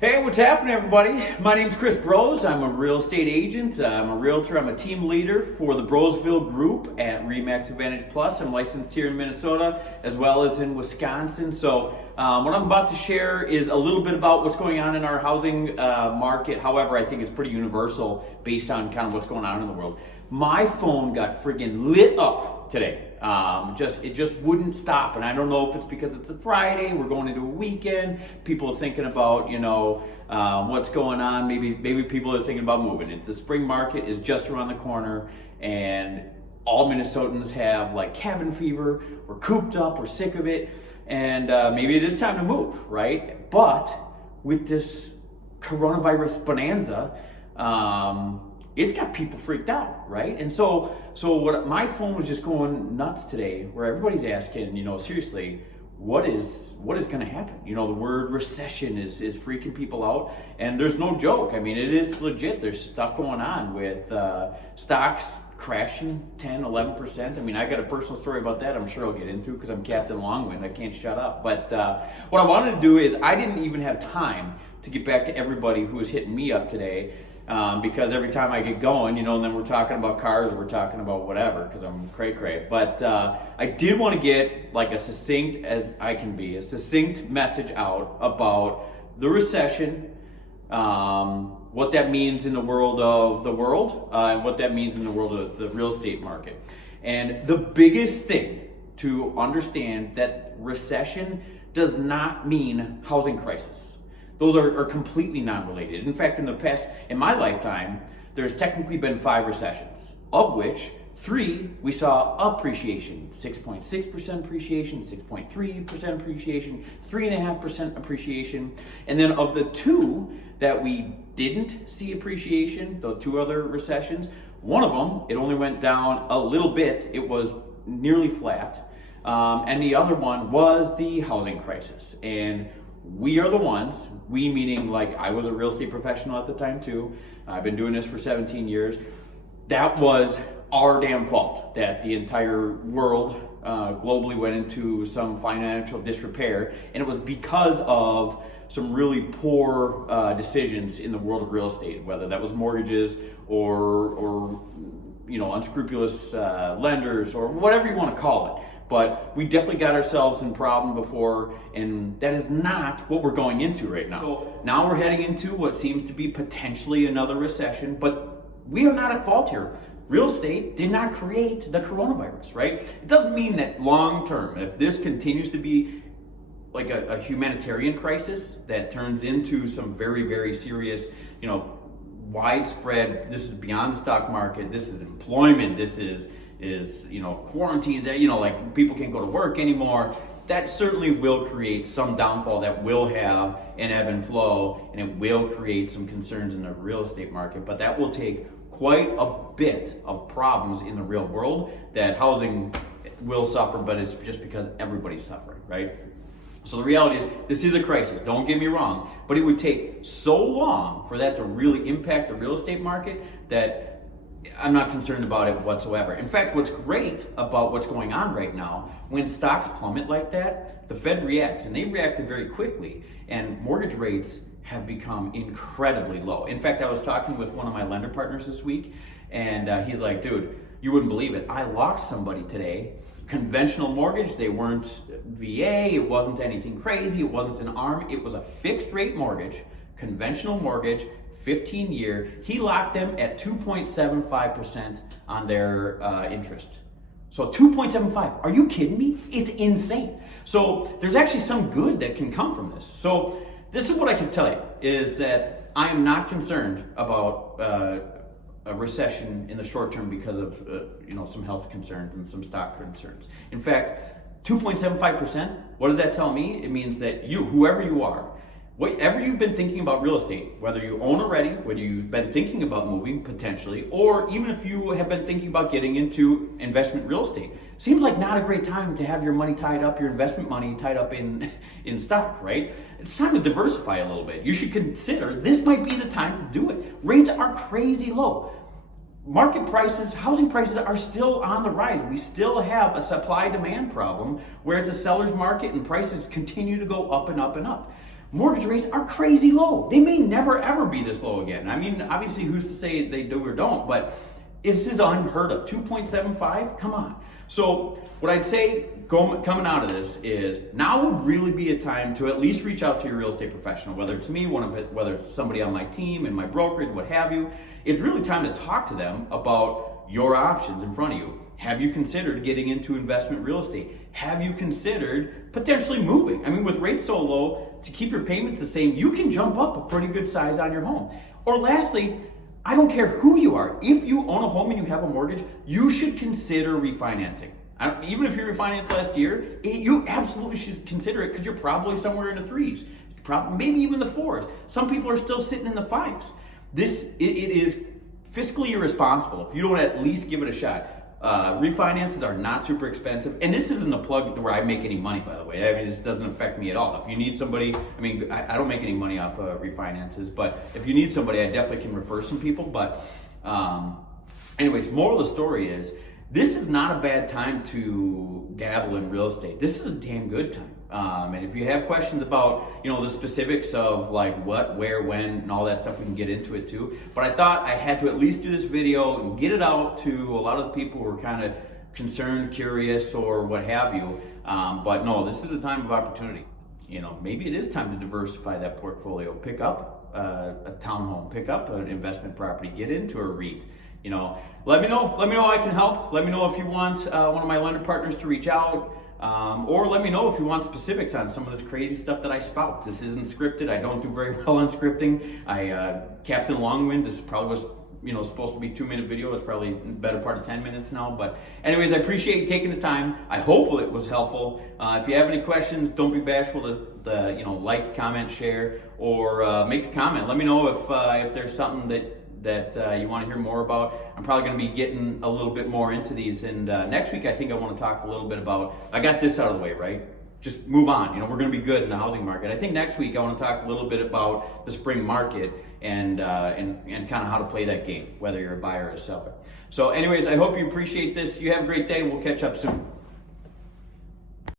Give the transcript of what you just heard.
Hey, what's happening, everybody? My name's Chris Brose. I'm a real estate agent. I'm a realtor. I'm a team leader for the Broseville Group at RE/MAX Advantage Plus. I'm licensed here in Minnesota as well as in Wisconsin. So what I'm about to share is a little bit about what's going on in our housing market. However, I think it's pretty universal based on kind of what's going on in the world. My phone got friggin' lit up today. It just wouldn't stop, and I don't know if it's because it's a Friday, we're going into a weekend, people are thinking about what's going on. Maybe people are thinking about moving. The spring market is just around the corner, and all Minnesotans have like cabin fever. We're cooped up, we're sick of it, and maybe it is time to move, right? But with this coronavirus bonanza, it's got people freaked out, right? And so what my phone was just going nuts today, where everybody's asking, seriously, what is going to happen? The word recession is freaking people out, and there's no joke. I mean, it is legit. There's stuff going on with stocks crashing 10, 11%. I mean, I got a personal story about that I'm sure I'll get into because I'm Captain Longwind. I can't shut up. But what I wanted to do is I didn't even have time to get back to everybody who was hitting me up today. Because every time I get going, and then we're talking about cars or we're talking about whatever, because I'm cray-cray. But I did want to get like as succinct as I can be, a succinct message out about the recession, what that means in the world of the world, and what that means in the world of the real estate market. And the biggest thing to understand that recession does not mean housing crisis. Those are completely non-related. In fact, in my lifetime, there's technically been 5 recessions, of which 3 we saw appreciation, 6.6% appreciation, 6.3% appreciation, 3.5% appreciation. And then of the 2 that we didn't see appreciation, the 2 other recessions, one of them, it only went down a little bit. It was nearly flat. And the other one was the housing crisis. And we are the ones, we meaning like I was a real estate professional at the time too. I've been doing this for 17 years. That was our damn fault that the entire world globally went into some financial disrepair. And it was because of some really poor decisions in the world of real estate, whether that was mortgages or unscrupulous lenders or whatever you want to call it. But we definitely got ourselves in problem before, and that is not what we're going into right now. So now we're heading into what seems to be potentially another recession, but we are not at fault here. Real estate did not create the coronavirus, right? It doesn't mean that long term, if this continues to be like a humanitarian crisis that turns into some very, very serious, widespread, this is beyond the stock market, this is employment, this is quarantines, like people can't go to work anymore. That certainly will create some downfall that will have an ebb and flow, and it will create some concerns in the real estate market, but that will take quite a bit of problems in the real world that housing will suffer, but it's just because everybody's suffering, right? So the reality is, this is a crisis, don't get me wrong, but it would take so long for that to really impact the real estate market that I'm not concerned about it whatsoever. In fact, what's great about what's going on right now, when stocks plummet like that, the Fed reacts, and they reacted very quickly, and mortgage rates have become incredibly low. In fact, I was talking with one of my lender partners this week, and he's like, dude, you wouldn't believe it. I locked somebody today, conventional mortgage, they weren't VA, it wasn't anything crazy, it wasn't an ARM, it was a fixed rate mortgage, conventional mortgage, 15-year, he locked them at 2.75% on their interest. So 2.75, are you kidding me? It's insane. So there's actually some good that can come from this. So this is what I can tell you, is that I am not concerned about a recession in the short term because of some health concerns and some stock concerns. In fact, 2.75%, what does that tell me? It means that whoever you are, whatever you've been thinking about real estate, whether you own already, whether you've been thinking about moving potentially, or even if you have been thinking about getting into investment real estate, seems like not a great time to have your money tied up, your investment money tied up in stock, right? It's time to diversify a little bit. You should consider this might be the time to do it. Rates are crazy low. Market prices, housing prices are still on the rise. We still have a supply-demand problem where it's a seller's market and prices continue to go up and up and up. Mortgage rates are crazy low. They may never ever be this low again. I mean, obviously, who's to say they do or don't, but this is unheard of. 2.75? Come on. So what I'd say coming out of this is now would really be a time to at least reach out to your real estate professional, whether it's me, whether it's somebody on my team and my brokerage, what have you. It's really time to talk to them about your options in front of you. Have you considered getting into investment real estate? Have you considered potentially moving? I mean, with rates so low, to keep your payments the same, you can jump up a pretty good size on your home. Or lastly, I don't care who you are. If you own a home and you have a mortgage, you should consider refinancing. Even if you refinanced last year, you absolutely should consider it because you're probably somewhere in the threes, maybe even the fours. Some people are still sitting in the fives. It is fiscally irresponsible if you don't at least give it a shot. Refinances are not super expensive, and this isn't a plug where I make any money, by the way. I mean, this doesn't affect me at all. If you need somebody, I mean, I don't make any money off refinances, but if you need somebody, I definitely can refer some people. But anyways, moral of the story is, this is not a bad time to dabble in real estate. This is a damn good time. And if you have questions about, the specifics of like what, where, when, and all that stuff, we can get into it too. But I thought I had to at least do this video and get it out to a lot of the people who are kind of concerned, curious, or what have you. But no, this is a time of opportunity. Maybe it is time to diversify that portfolio. Pick up a townhome, pick up an investment property, get into a REIT. Let me know how I can help. Let me know if you want one of my lender partners to reach out. Or let me know if you want specifics on some of this crazy stuff that I spout. This isn't scripted. I don't do very well on scripting. Captain Longwind, this probably was, supposed to be a 2-minute video. It's probably the better part of 10 minutes now. But anyways, I appreciate you taking the time. I hope it was helpful. If you have any questions, don't be bashful to like, comment, share, or make a comment. Let me know if there's something that you want to hear more about. I'm probably going to be getting a little bit more into these, and next week I think I want to talk a little bit about, I got this out of the way, right? Just move on. We're going to be good in the housing market. I think next week I want to talk a little bit about the spring market and kind of how to play that game, whether you're a buyer or a seller. So anyways, I hope you appreciate this. You have a great day. We'll catch up soon.